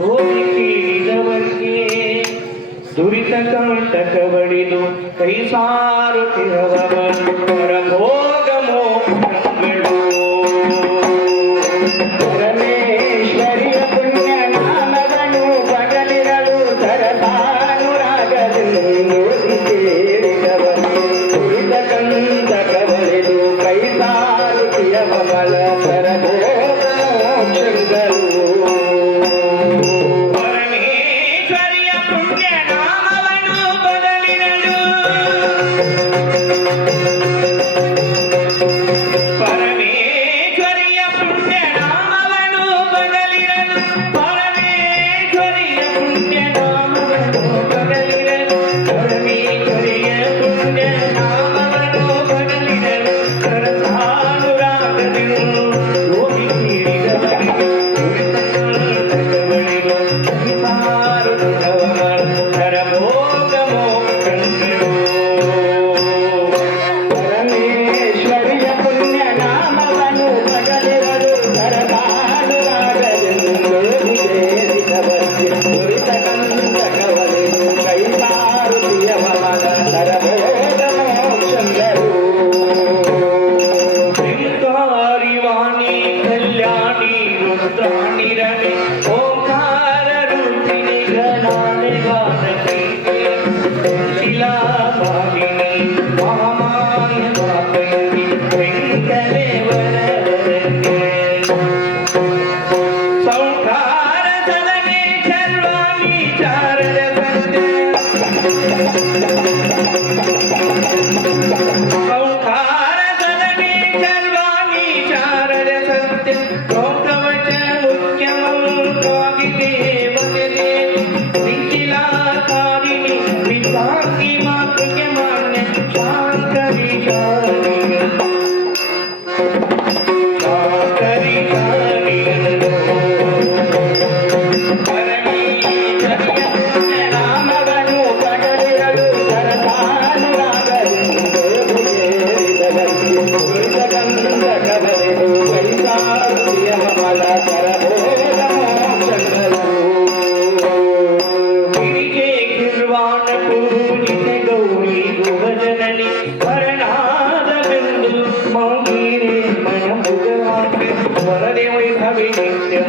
ಹೋಗಿದವರಿಗೆ ದುರಿತ ಕಂಟಕ ಬಡಿದು ಕೈ ಸಾರುತ್ತಿರುವವರು ಹೊರಭೋಗ ಮೋಕ್ಷಗಳು ಪರಮೇಶ್ವರಿಯ ಪುಣ್ಯ ನಾಮವನ್ನು ಬಗಲಿರಲು ಸರಸಾನುರಾಗದಿಂದ ಸೇರಿದವರು ದುರಿತ ಕಂಟಕ ಬಡಿದು ಕೈ ಸಾರುತ್ತಿರುವವರ ಹೊರಭೋಗ ಮೋಕ್ಷಗಳು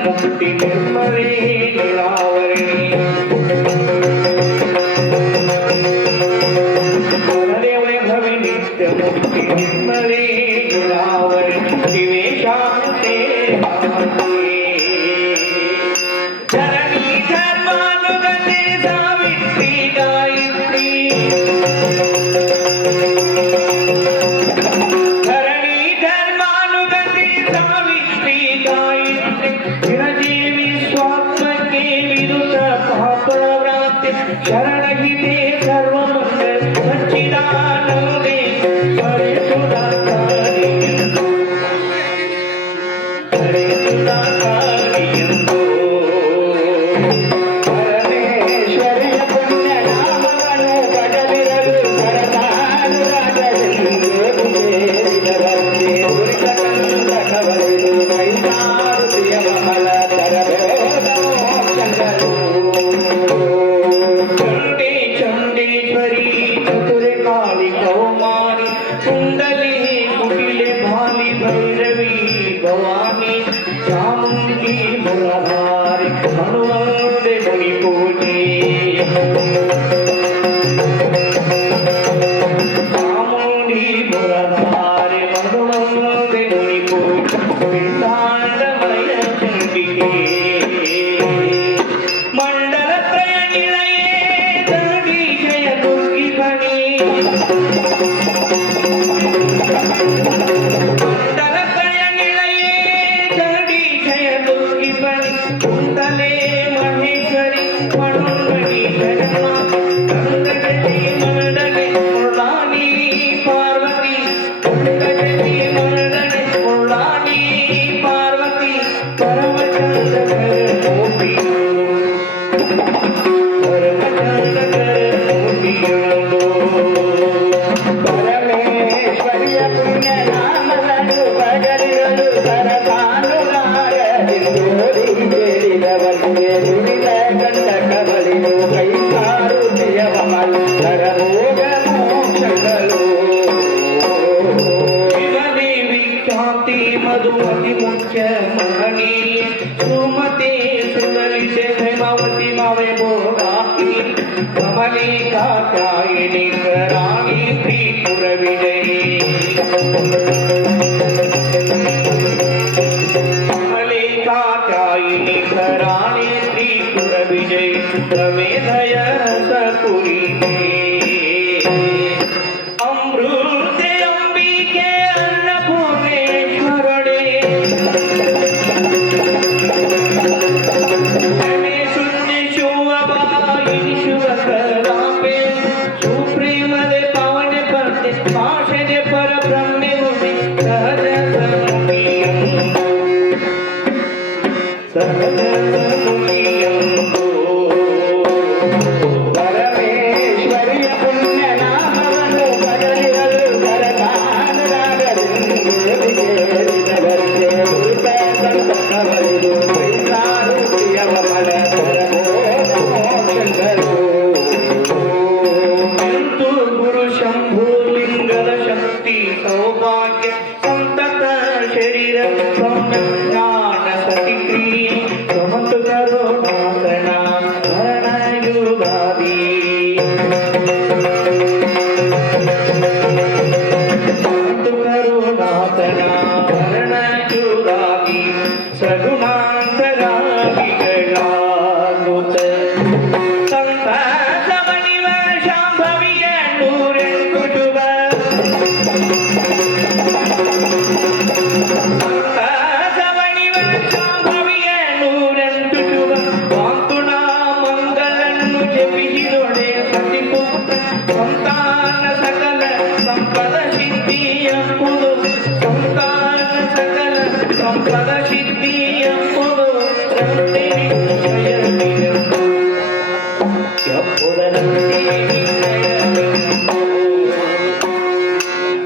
ಮುಕ್ತಿ ನಿರ್ಮಲೇ ನೀರಾವರಣಿ ವರದೇವೈಭವಿ ನಿತ್ಯ ಮುಕ್ತಿ ನಿರ್ಮಲೇ ನೀರಾವರಣಿ ಶಿವೆ ಶಾಂತೆ ಜನನಿ ಧರ್ಮಾನುಗತೆ ಸಾವಿತ್ರಿ ಗಾಯತ್ರಿ शरणहिते सर्वमंगल सच्चिदानंदे हरे सुधाकारी परमेश्वरिय पुण्य नामವನ್ನು ಬಗಲಿರಲು ಸರಸಾನುರಾಗದಲ್ಲಿ ದುರಿತಕಂದಕವರಿದು ಕೈಸಾರುತಿಯ ಮಹಲ ತರಬೇದ ಮೋಕ್ಷಗಳು चतुरे काली कौमारी कुंडली कुटिले भाली भैरवी भवानी चामुंडी मुरारी हनुमंदे मुनि पूजे चामुंडी मुरारी हनुमंदे मुनि पूजे पिंडांडमय चंडिके कुंडले ಮಮತೆ ಸುಂದರಿಸೆ ಹೇಮಾವತಿ ಮಾವೆ ಭೋಗಾಕಿ ಕಮಲಿ ಕಾತ್ಯಾಯಿನಿ ರಾಣಿ ತ್ರಿಪುರ ವಿಜಯಿ ಕಮಲಿ ಕಾತ್ಯಾಯಿನಿ ರಾಣಿ ತ್ರಿಪುರ ವಿಜಯಿ ಪ್ರಮೇಧಯ ಸಕುರಿತೆ ಅಮೃತೆ ಅಂಬಿಕೆ ಅನ್ನಪೂರ್ಣೇಶ್ವರಡೆ ಶುದ್ಧಿ ಶುಭವಾಯಿನಿ ಶುಭಕರಾಪೆ ಸುಪ್ರೇಮದೆ ಪವನೆ ಪರ್ತೆ ಭಾಷಣೆ ಪರಬ್ರಹ್ಮೆ ಮುನಿ ಸಹಜ ಮುನಿಯಂಬೋ ಪರಮೇಶ್ವರಿಯ ಪುಣ್ಯ ನಾಮವನ್ನು ಬದಲಿರಲು ಬರದಾನರಾಗಲಿಂಗರಿಗೆ ಸಂತವರಿದು ಪ್ರಿಯಾವ ಮಲ ಎಂತು ಗುರು ಶಂಭು ಲಿಂಗದ ಶಕ್ತಿ ಸೌಭಾಗ್ಯ ಸಂತತ ಶರೀರ ಜ್ಞಾನ ಸತಿ ಕ್ರಿಯೆ ಸಮಂತು ಕರುಣಾಕರಣ ಭರಣಯುಗಾದಿ ಸಮಂತು ಕರುಣಾಕರಣ ಭರಣಯುಗಾದಿ ಸಗುಣಾಂತರಾಗಿಗಳಾಗುತ್ತ ಸಂತ ಸಮನಿವ ಶಾಂಭವಿಯ ನೂರೆಂಟು ಶುಭ ಸಂತ ಸಮನಿವ ಶಾಂಭವಿಯ ನೂರೆಂಟು ಶುಭ ಮಾತುಣ ಮಂಗಲನ್ನು ಜಪಿಸಿದೊಡೆ ಸತಿಪುತ್ರ ಸಂತಾನ ಸಕಲ ಸಂಪದ ಸಿದ್ಧಿಯಂಬುದು ಸಂತಾನ ಸಕಲ ಸಂಪದ ಸಿದ್ಧಿಯಂಬುದು ರಂತಿನಿ ಜಯವಿದೆಂಬು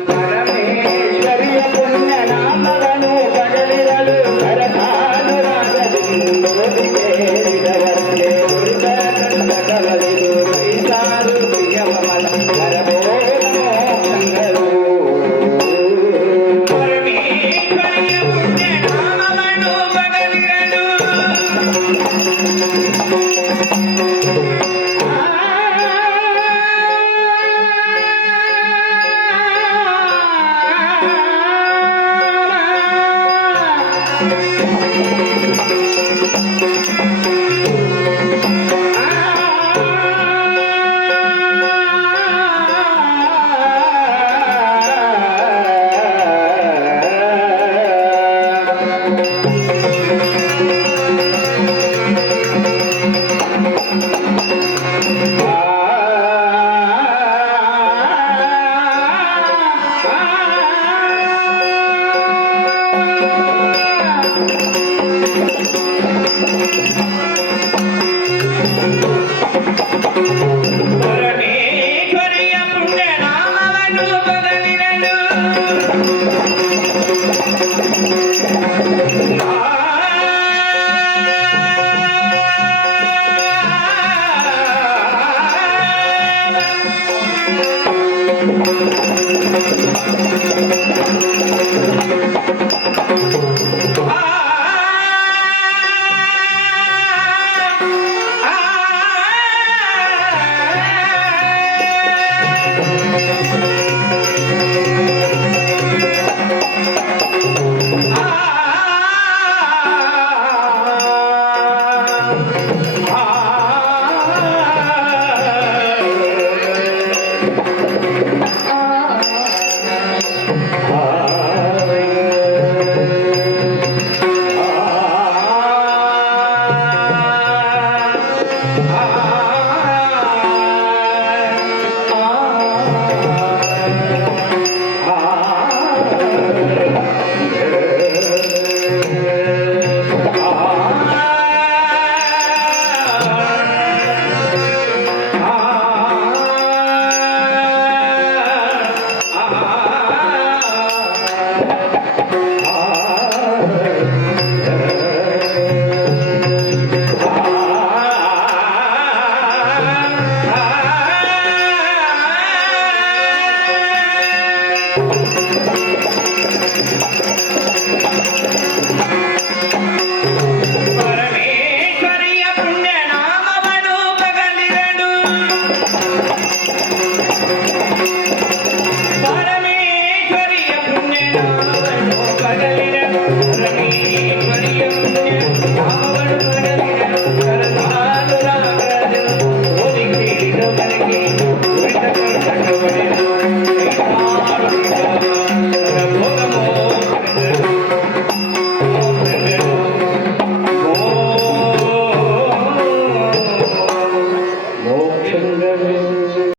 ಪರಮೇಶ್ವರಿಯ ಪುಣ್ಯ ನಾಮವನ್ನು ಬದಲಿರಲು ಬರದಾನರಾಗಲಿಂಗರಿಗೆ ಸಂತವರಿದು ಪ್ರಿಯಾವ ಮಲ ಪರಮೇಶ್ವರಿಯ ಪುಣ್ಯ ನಾಮವನ್ನು ಬದಲಿರಲು